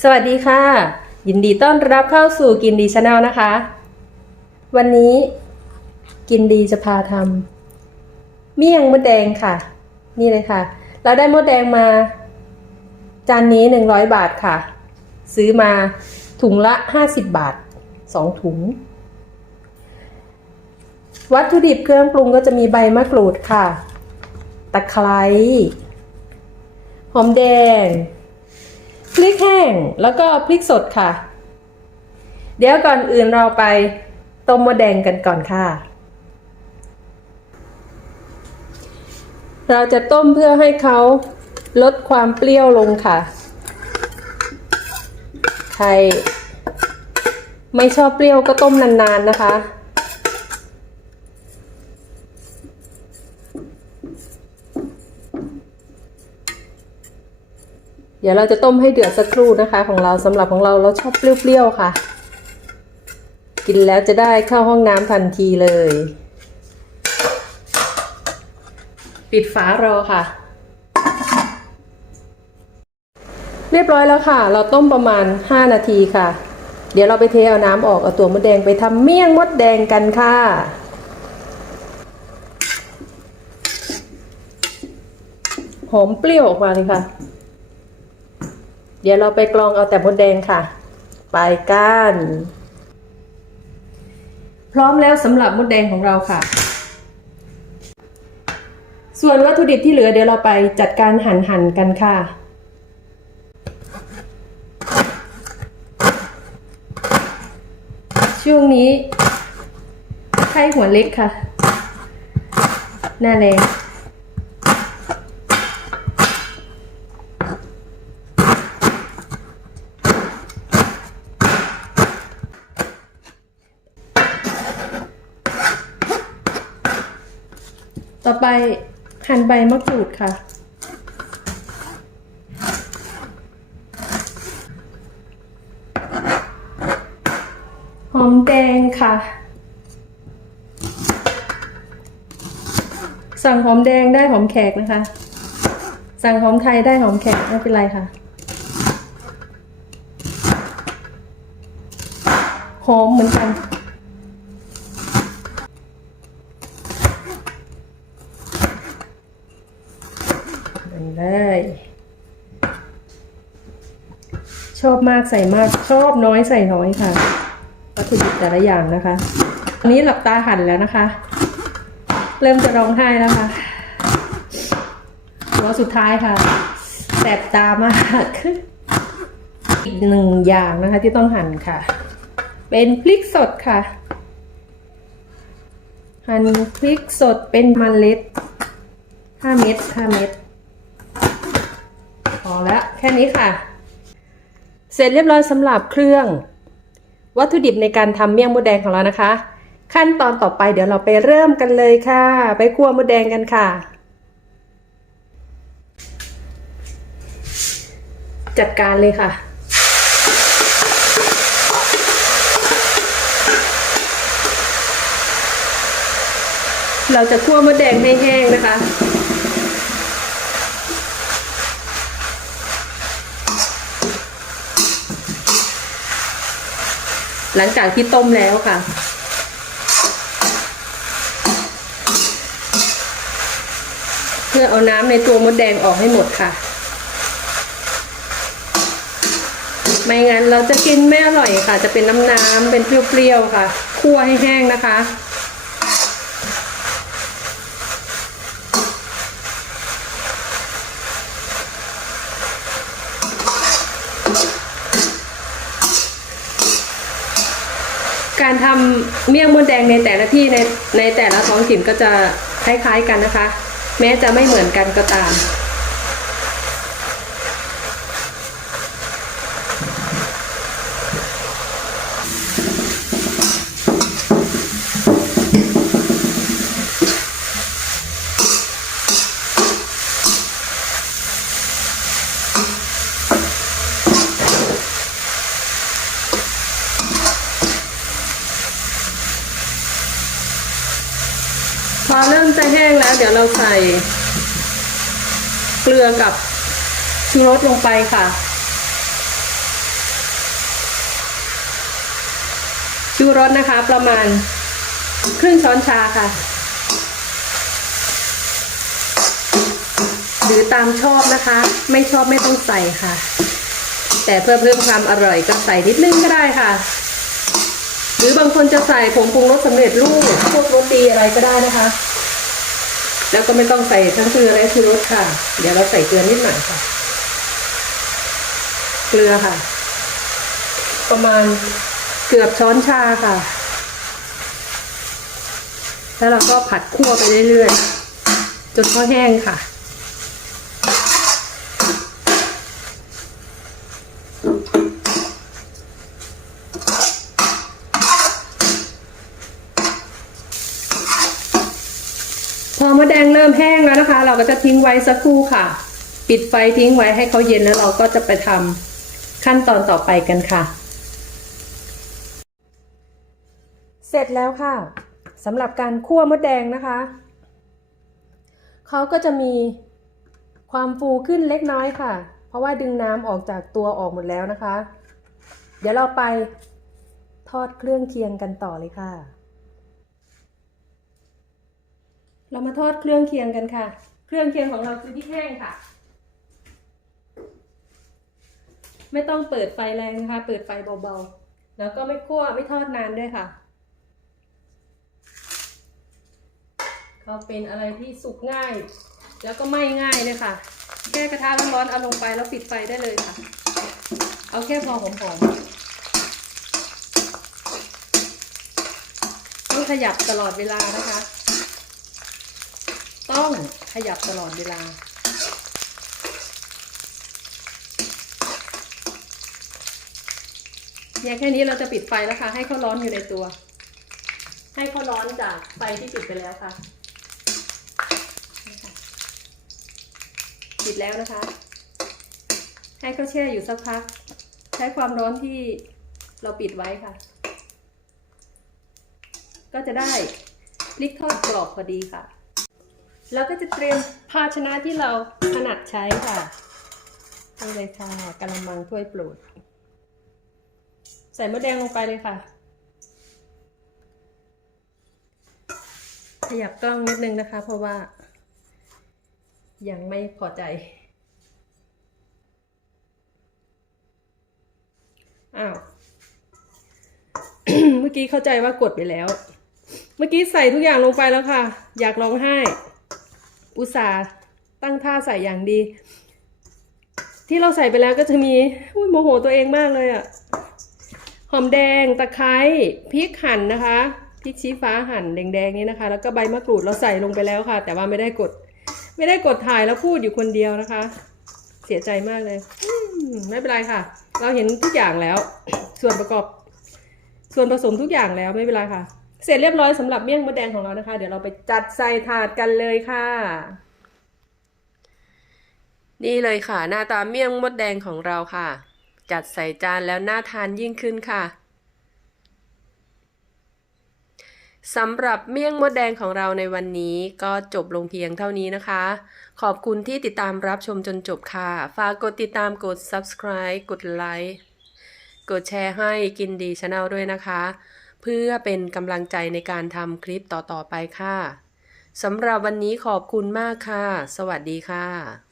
สวัสดีค่ะ ยินดีต้อนรับเข้าสู่กินดีชาแนลนะคะ วันนี้กินดีจะพาทำเมี่ยงมดแดงค่ะ นี่เลยค่ะ เราได้มดแดงมา จานนี้100บาทค่ะ ซื้อมาถุงละ50บาท2ถุง วัตถุดิบเครื่องปรุงก็จะมีใบมะกรูดค่ะ ตะไคร้หอมแดง พริกแห้งแล้วก็พริกสดค่ะ เดี๋ยวก่อนอื่นเราไปต้มมะแดงกันก่อนค่ะ เราจะต้มเพื่อให้เขาลดความเปรี้ยวลงค่ะ ใครไม่ชอบเปรี้ยวก็ต้มนานๆนะคะ เดี๋ยวเราจะต้มให้เดือดสักครู่นะคะ ของเราสำหรับของเราเราชอบเปรี้ยวๆค่ะ กินแล้วจะได้เข้าห้องน้ำทันทีเลย ปิดฝารอค่ะ เรียบร้อยแล้วค่ะ เราต้มประมาณ 5 นาทีค่ะ เดี๋ยวเราไปเทเอาน้ำออกเอาตัวมดแดงไปทำเมี่ยงมดแดงกันค่ะหอมเปรี้ยวออกมาเลยค่ะ เดี๋ยวเราไปกรองเอาแต่มดแดงค่ะ ไปก้าน พร้อมแล้วสำหรับมดแดงของเราค่ะ ส่วนวัตถุดิบที่เหลือเดี๋ยวเราไปจัดการหั่นหั่นๆกันค่ะ ช่วงนี้ไข้หัวเล็กค่ะ หน้าแรง ต่อไปหั่นใบมะกรูดค่ะ หอมแดงค่ะ สั่งหอมแดงได้หอมแขกนะคะ สั่งหอมไทยได้หอมแขกไม่เป็นไรค่ะ หอมเหมือนกันเลย ชอบมากใส่มาก ชอบน้อยใส่น้อยค่ะ วัตถุดิบแต่ละอย่างนะคะอันนี้หลับตาหั่นแล้วนะคะ เริ่มจะร้องไห้แล้วค่ะหัวสุดท้ายค่ะ แสบตามาก อีกหนึ่งอย่างนะคะที่ต้องหั่นค่ะ เป็นพริกสดค่ะ หั่นพริกสดเป็นมเมล็ดห้าเม็ดห้าเม็ดพอแล้วแค่นี้ค่ะ เสร็จเรียบร้อยสำหรับเครื่อง วัตถุดิบในการทำเมี่ยงมดแดงของเรานะคะ ขั้นตอนต่อไปเดี๋ยวเราไปเริ่มกันเลยค่ะ ไปคั่วมดแดงกันค่ะ จัดการเลยค่ะเราจะคั่วมดแดงให้แห้งนะคะ หลังจากที่ต้มแล้วค่ะ เพื่อเอาน้ำในตัวมดแดงออกให้หมดค่ะ ไม่งั้นเราจะกินไม่อร่อยค่ะ จะเป็นน้ำน้ำเป็นเปรี้ยวๆค่ะ คั่วให้แห้งนะคะ การทำเมี่ยงมดแดงในแต่ละที่ในในแต่ละท้องถิ่นก็จะคล้ายๆกันนะคะ แม้จะไม่เหมือนกันก็ตาม พอเริ่มจะแห้งแล้ว เดี๋ยวเราใส่ เกลือกับชูรสลงไปค่ะ ชูรสนะคะประมาณครึ่งช้อนชาค่ะ หรือตามชอบนะคะ ไม่ชอบไม่ต้องใส่ค่ะ แต่เพื่อเพิ่มความอร่อยก็ใส่นิดนึงก็ได้ค่ะ หรือบางคนจะใส่ผงปรุงรสสำเร็จรูปพวกโรตีอะไรก็ได้นะคะ แล้วก็ไม่ต้องใส่ทั้งเกลือและชูรสค่ะ เดี๋ยวเราใส่เกลือนิดหน่อยค่ะ เกลือค่ะ ประมาณเกือบช้อนชาค่ะ แล้วเราก็ผัดคั่วไปเรื่อยๆจนเขาแห้งค่ะ พอแดงเริ่มแห้งแล้วนะคะ เราก็จะทิ้งไว้สักครู่ค่ะ ปิดไฟทิ้งไว้ให้เขาเย็นแล้วเราก็จะไปทำขั้นตอนต่อไปกันค่ะ เสร็จแล้วค่ะสำหรับการคั่วมดแดงนะคะเขาก็จะมีความฟูขึ้นเล็กน้อยค่ะ เพราะว่าดึงน้ำออกจากตัวออกหมดแล้วนะคะ เดี๋ยวเราไปทอดเครื่องเคียงกันต่อเลยค่ะ เรามาทอดเครื่องเคียงกันค่ะ เครื่องเคียงของเราคือพริกแห้งค่ะ ไม่ต้องเปิดไฟแรงนะคะ เปิดไฟเบาๆ แล้วก็ไม่คั่วไม่ทอดนานด้วยค่ะ เขาเป็นอะไรที่สุกง่าย แล้วก็ไหม้ง่ายเลยค่ะ แค่กระทะร้อนๆเอาลงไปแล้วปิดไฟได้เลยค่ะ เอาแค่พอหอมๆ ต้องขยับตลอดเวลานะคะ ต้องขยับตลอดเวลา เนี่ยแค่นี้เราจะปิดไฟแล้วค่ะ ให้เขาร้อนอยู่ในตัว ให้เขาร้อนจากไฟที่ปิดไปแล้วค่ะ ปิดแล้วนะคะ ให้เขาแช่อยู่สักพัก ใช้ความร้อนที่เราปิดไว้ค่ะ ก็จะได้พริกทอดกรอบพอดีค่ะ แล้วก็จะเตรียมภาชนะที่เราถนัดใช้ค่ะนี่เลยค่ะกะละมังถ้วยโปรด ใส่มะแดงลงไปเลยค่ะ ขยับกล้องนิดนึงนะคะ เพราะว่า ยังไม่พอใจอ้าวเมื่อกี้เข้าใจว่ากดไปแล้ว เมื่อกี้ใส่ทุกอย่างลงไปแล้วค่ะ อยากร้องไห้ อุตส่าห์ตั้งท่าใส่อย่างดี ที่เราใส่ไปแล้วก็จะมีโมโหตัวเองมากเลยอะ่ะ หอมแดงตะไคร้พริกหั่นนะคะพริกชี้ฟ้าหั่นแดงๆนี้นะคะ แล้วก็ใบมะกรูดเราใส่ลงไปแล้วค่ะ แต่ว่าไม่ได้กด ไม่ได้กดถ่ายแล้วพูดอยู่คนเดียวนะคะ เสียใจมากเลยมไม่เป็นไรค่ะ เราเห็นทุกอย่างแล้ว ส่วนประกอบ ส่วนผสมทุกอย่างแล้วไม่เป็นไรค่ะ เสร็จเรียบร้อยสำหรับเมี่ยงมะแดงของเรานะคะ เดี๋ยวเราไปจัดใส่ถาดกันเลยค่ะ นี่เลยค่ะ หน้าตาเมี่ยงมดแดงของเราค่ะ จัดใส่จานแล้วน่าทานยิ่งขึ้นค่ะสำหรับเมี่ยงมดแดงของเราในวันนี้ก็จบลงเพียงเท่านี้นะคะ ขอบคุณที่ติดตามรับชมจนจบค่ะ ฝากกดติดตามกด subscribe กดไลค์ กดแชร์ให้กินดีชาแนลด้วยนะคะ เพื่อเป็นกำลังใจในการทำคลิปต่อๆไปค่ะสำหรับวันนี้ขอบคุณมากค่ะ สวัสดีค่ะ